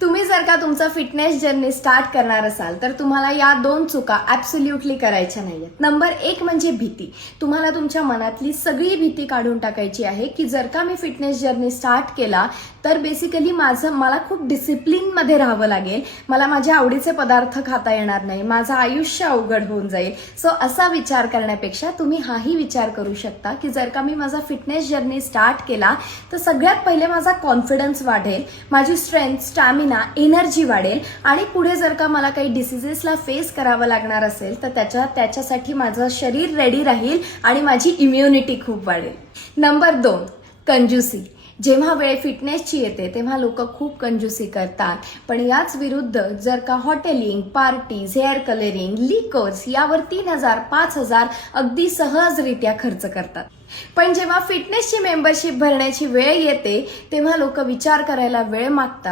तुम्ही जर का तुमचा फिटनेस जर्नी स्टार्ट करणार असाल तर तुम्हाला या 2 चुका ऍब्सोल्युटली करायच्या नाहीयेत। नंबर 1 म्हणजे भीती। तुम्हाला तुमच्या मनातली सगळी भीती काढून टाकायची आहे की जर का मी फिटनेस जर्नी स्टार्ट केला तर बेसिकली मला खूप डिसिप्लिन मध्ये राहावं लागेल, मला माझ्या आवडीचे पदार्थ खाता येणार नाही, माझं आयुष्य अवघड होऊन जाईल। सो असा विचार करण्यापेक्षा तुम्ही हाही विचार करू शकता की जर का मी माझा फिटनेस जर्नी स्टार्ट केला तर सगळ्यात पहिले माझा कॉन्फिडन्स वाढेल, माझी स्ट्रेंथ, स्टॅमिना, एनर्जी वाढेल आणि पुढे जर का मला काही डिसीजेसला फेस करावं लागणार असेल तर त्याच्यासाठी माझं शरीर रेडी राहील आणि माझी इम्युनिटी खूप वाढेल। नंबर 2, कंजूसी। जेव्हा वेळ फिटनेसची येते तेव्हा लोक खूप कंजूसी करतात, पण याच विरुद्ध जर का हॉटेलिंग, पार्टीज, हेअर कलरिंग, लिकोर्स यावर 3000, 5000 अगदी सहजरित्या खर्च करतात। पण जेव्हा फिटनेसची मेंबरशिप भरण्याची वेळ येते तेव्हा लोक विचार करायला वेळ मागतात।